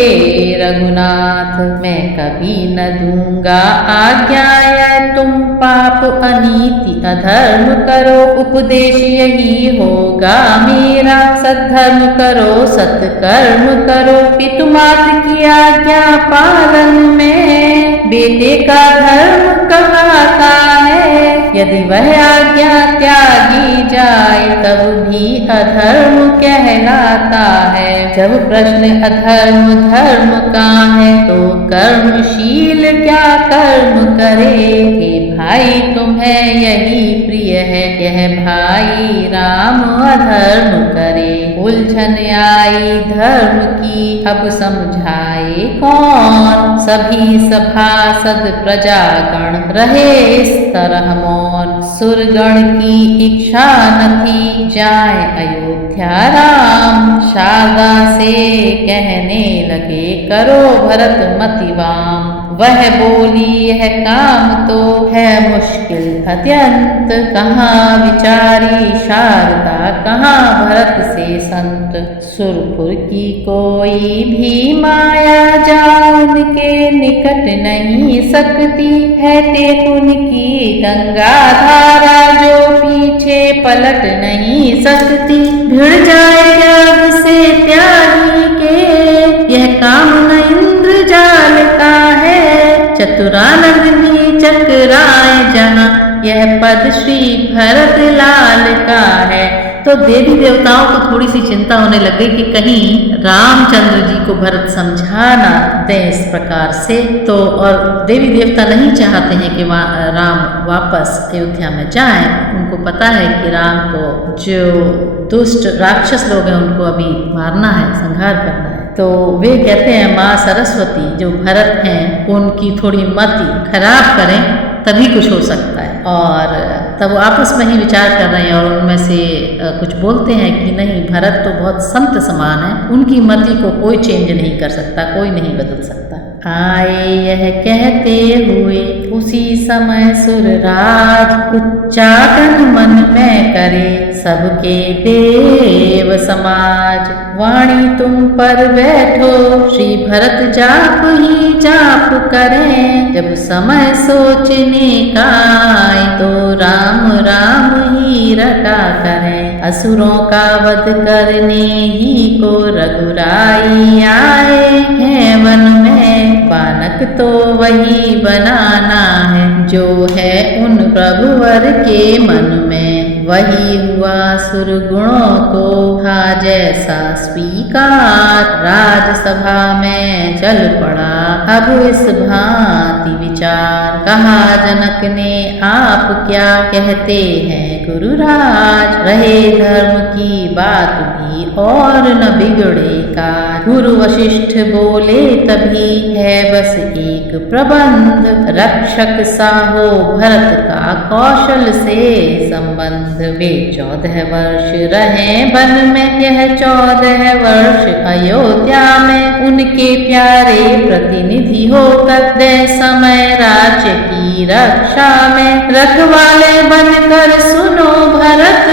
रघुनाथ, मैं कभी न दूंगा आज्ञा यह तुम पाप अनीति अधर्म करो। उपदेश यही होगा मेरा, सद्धर्म करो सत्कर्म करो। पितु मात की आज्ञा पालन में बेटे का धर्म कहलाता है। यदि वह आज्ञा त्यागी जाए तब भी अधर्म कहलाता है। जब प्रश्न अधर्म धर्म का है तो कर्मशील क्या कर्म करे। हे भाई तुम्हें यही प्रिय है, यह भाई राम अधर्म करे। उलझन आई धर्म की अब समझाए कौन, सभी सभासद प्रजागण रहे इस तरह मौन। सुरगण की इच्छा न थी जाए अयोध्या राम, शारदा से कहने लगे करो भरत मतिवाम। वह बोली यह काम तो है मुश्किल अत्यंत, कहाँ विचारी शारदा कहाँ भरत से संत। सुरपुर की कोई भी माया जा उनके निकट नहीं सकती है। टेकुन की गंगा धारा जो पीछे पलट नहीं सकती। भिड़ जाए त्याग से त्यागी के, यह काम न इंद्र जाल का है। चतुरानंद चक्राए जहाँ, यह पद श्री भरत लाल का है। तो देवी देवताओं को थोड़ी सी चिंता होने लग गई कि कहीं रामचंद्र जी को भरत समझा ना दे इस प्रकार से। तो और देवी देवता नहीं चाहते हैं कि राम वापस अयोध्या में जाएं। उनको पता है कि राम को जो दुष्ट राक्षस लोग हैं उनको अभी मारना है, संहार करना है। तो वे कहते हैं माँ सरस्वती जो भरत हैं उनकी थोड़ी मति खराब करें तभी कुछ हो सकता है। और तब वो आपस में ही विचार कर रहे हैं और उनमें से कुछ बोलते हैं कि नहीं, भरत तो बहुत संत समान है, उनकी मति को कोई चेंज नहीं कर सकता, कोई नहीं बदल सकता। आए यह कहते हुए उसी समय सुरराज, उच्चाटन मन में करे सबके देव समाज। वाणी तुम पर बैठो श्री भरत जाप ही जाप करें। जब समय सोचने का आए तो राम राम ही रटा करें। असुरों का वध करने ही को रघुराई आए हैं वन में। बानक तो वही बनाना है जो है उन प्रभुवर के मन में। वही हुआ सुरगुणों को था जैसा स्वीकार। राजसभा में चल पड़ा अब इस भांति विचार। कहा जनक ने आप क्या कहते हैं गुरुराज। रहे धर्म की बात भी और न बिगड़ेगा। गुरु वशिष्ठ बोले तभी है बस एक प्रबंध। रक्षक साहो भरत का कौशल से संबंध। वे 14 वर्ष रहे वन में, यह 14 वर्ष अयोध्या में। उनके प्यारे प्रतिनिधि होकर दे समय राज्य की रक्षा में। रखवाले बनकर सुनो भरत,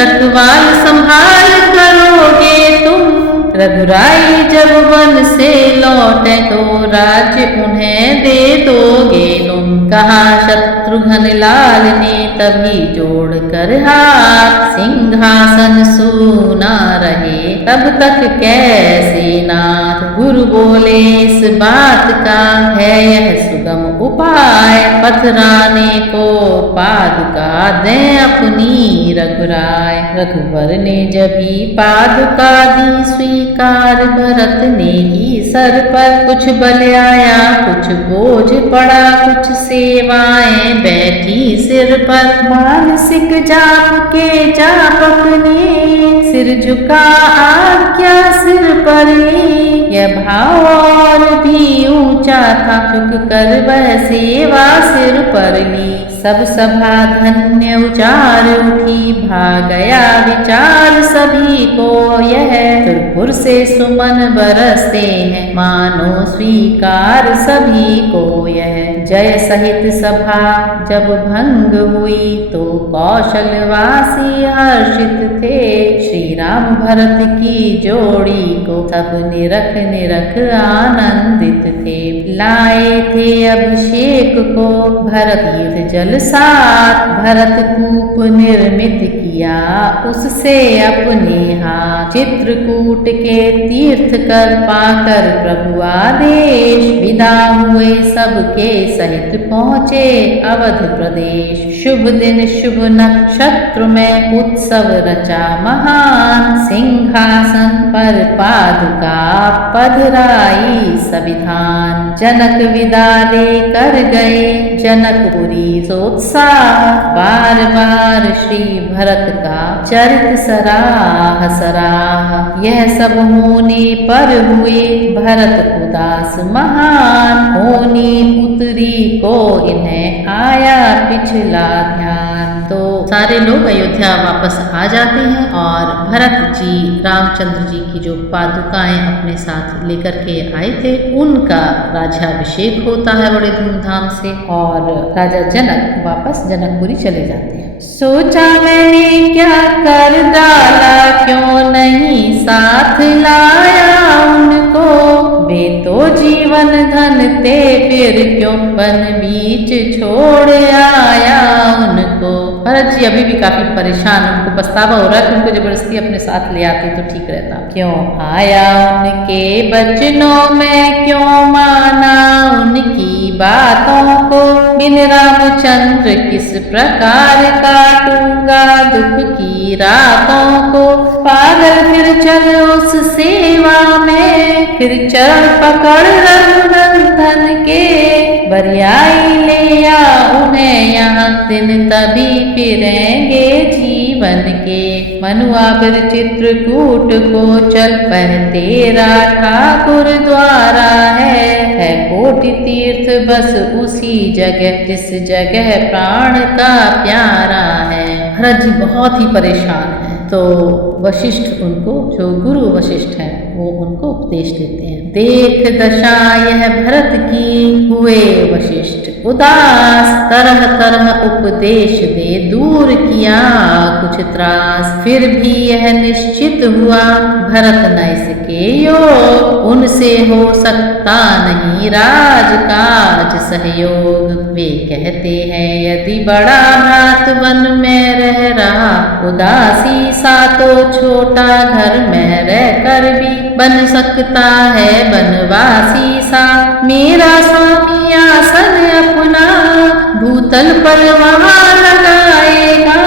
रखवाल संभाल करोगे तुम। रघुराई जब वन से लौटे तो राज्य उन्हें दे दोगे तुम। कहा शत्रुघ्न लाल ने तभी जोड़ कर हाथ। सिंहासन सूना रहे तब तक कैसे नाथ। गुरु बोले इस बात का है यह सुगम उपाय। पथराने को पादुका दे अपनी रघुराय। रघुवर ने जभी पादुका दी स्वीकार। भरत ने ही सर पर कुछ बल आया कुछ बोझ पड़ा। कुछ सेवाएं बैठी सिर पर। मानसिक जाप के जापक ने सिर झुका आज्ञा सिर पर ली। यह भाव और भी ऊंचा था, झुक कर वह सेवा सिर पर ली। सब सभा धन्य उचार उठी, भाग गया विचार सभी को यह, तुरपुर से सुमन बरसते हैं, मानो स्वीकार सभी को यह। जय सहित सभा जब भंग हुई, तो कौशलवासी हर्षित थे, श्री राम भरत की जोड़ी को सब निरख निरख आनंदित थे। लाए थे अभिषेक को भरत तीर्थ जल साथ, भरत कूप निर्मित किया उससे अपने हाथ, चित्रकूट के तीर्थ कर पाकर प्रभु आदेश, विदा हुए सबके सहित पहुँचे अवध प्रदेश। शुभ दिन शुभ नक्षत्र में उत्सव रचा महान, सिंहासन पर पादुका पधराई सविधान। जनक विदा लेकर गए जनकपुरी सोत्साह, बार बार श्री भरत का चरित सराह सराह। यह सब होने पर हुए भरत उदास महान, होनी पुत्री को इन्हें आया पिछला ध्यान। तो सारे लोग अयोध्या वापस आ जाते हैं और भरत जी रामचंद्र जी की जो पादुकाएं अपने साथ लेकर के आए थे उनका राज्याभिषेक होता है बड़े धूमधाम से, और राजा जनक वापस जनकपुरी चले जाते हैं। सोचा मैंने क्या कर डाला, क्यों नहीं साथ लाया उनको, वे तो जीवन धन थे फिर क्यों वन बीच छोड़ आया उनको। भरत जी अभी भी काफी परेशान, उनको पछतावा हो रहा है कि उनको जबरदस्ती अपने साथ ले आते तो ठीक रहता। क्यों आया उनके बचनों में, क्यों माना उनकी बातों को, बिन रामचंद्र किस प्रकार काटूंगा दुख की रातों को। पागल फिर चल उस सेवा में, फिर चरण पकड़ रघुनंदन के, बरियाई ले आ उन्हें यहाँ दिन तभी फिरेंगे जीवन के। मनुआ फिर चित्रकूट को चल पह, तेरा ठाकुर द्वारा है कोटि तीर्थ बस उसी जगह, जिस जगह प्राण का प्यारा है। भरत जी बहुत ही परेशान है, तो वशिष्ठ उनको, जो गुरु वशिष्ठ हैं, वो उनको उपदेश देते हैं। देख दशा यह भरत की हुए वशिष्ठ उदास, तरह तरह उपदेश दे दूर किया कुछ त्रास। फिर भी यह निश्चित हुआ भरत न इसके योग, उनसे हो सकता नहीं राजकाज सहयोग। वे कहते हैं यदि बड़ा भ्रात वन में रह रहा, उदासी सा तो छोटा घर में रह कर भी बन सकता है बनवासी सा। मेरा स्वामी आसन अपना भूतल पर वहाँ लगाएगा,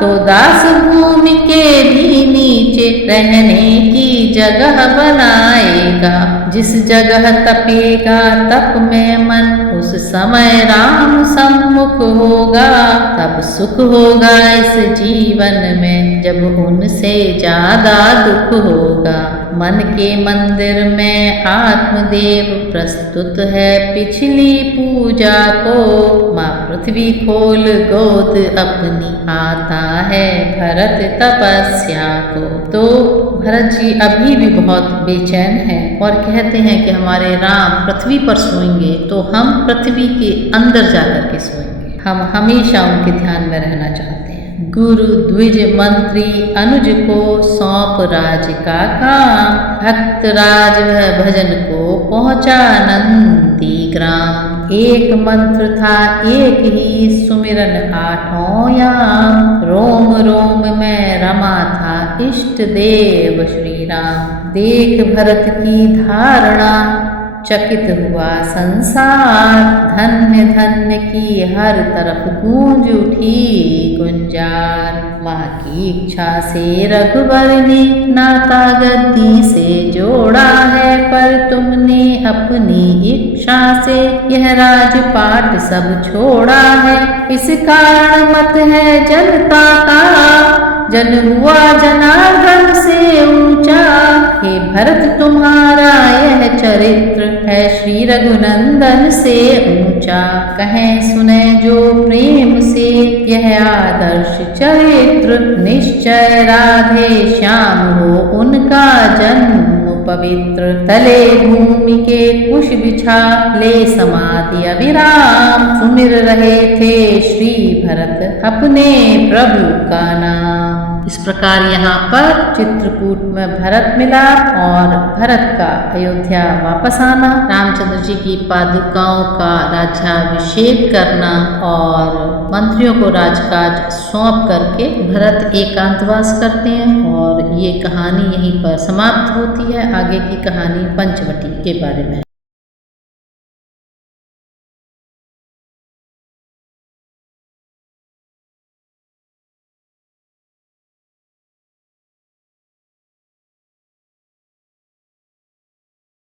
तो दास भूमि के भी नीचे रहने की जगह बनाएगा। जिस जगह तपेगा तप में मन, उस समय राम सम्मुख होगा। तब सुख होगा इस जीवन में, जब उनसे ज्यादा दुख होगा। मन के मंदिर में आत्मदेव प्रस्तुत है पिछली पूजा को, माँ पृथ्वी खोल गोद अपनी आता है भरत तपस्या को। तो भरत जी अभी भी बहुत बेचैन हैं और कहते हैं कि हमारे राम पृथ्वी पर सोएंगे तो हम पृथ्वी के अंदर जाकर के सोएंगे, हम हमेशा उनके ध्यान में रहना चाहते हैं। गुरु द्विज मंत्री अनुज को सौंप राज का काम, भक्त राज भजन को पहुँचा नंदी ग्राम। एक मंत्र था एक ही सुमिरन आठों याम, रोम रोम में रमा था इष्ट देव श्री राम। देख भरत की धारणा चकित हुआ संसार, धन्य धन्य की हर तरफ गूंज उठी गुंजार। माँ की इच्छा से रघुवर ने नाता गद्दी से जोड़ा है, पर तुमने अपनी इच्छा से यह राजपाट सब छोड़ा है। इस कारण मत है जनता का, जन हुआ जनार्दन से ऊंचा, हे भरत तुम्हारा यह चरित्र है श्री रघुनंदन से ऊंचा, कहें सुने जो प्रेम से यह आदर्श चरित्र, निश्चय राधे श्याम हो उनका जन्म पवित्र। तले भूमि के कुश बिछा ले समाधि अविराम, सुमिर रहे थे श्री भरत अपने प्रभु का नाम। इस प्रकार यहाँ पर चित्रकूट में भरत मिला और भरत का अयोध्या वापस आना, रामचंद्र जी की पादुकाओं का राज्याभिषेक करना और मंत्रियों को राजकाज सौंप करके भरत एकांतवास करते हैं और ये कहानी यहीं पर समाप्त होती है। आगे की कहानी पंचवटी के बारे में।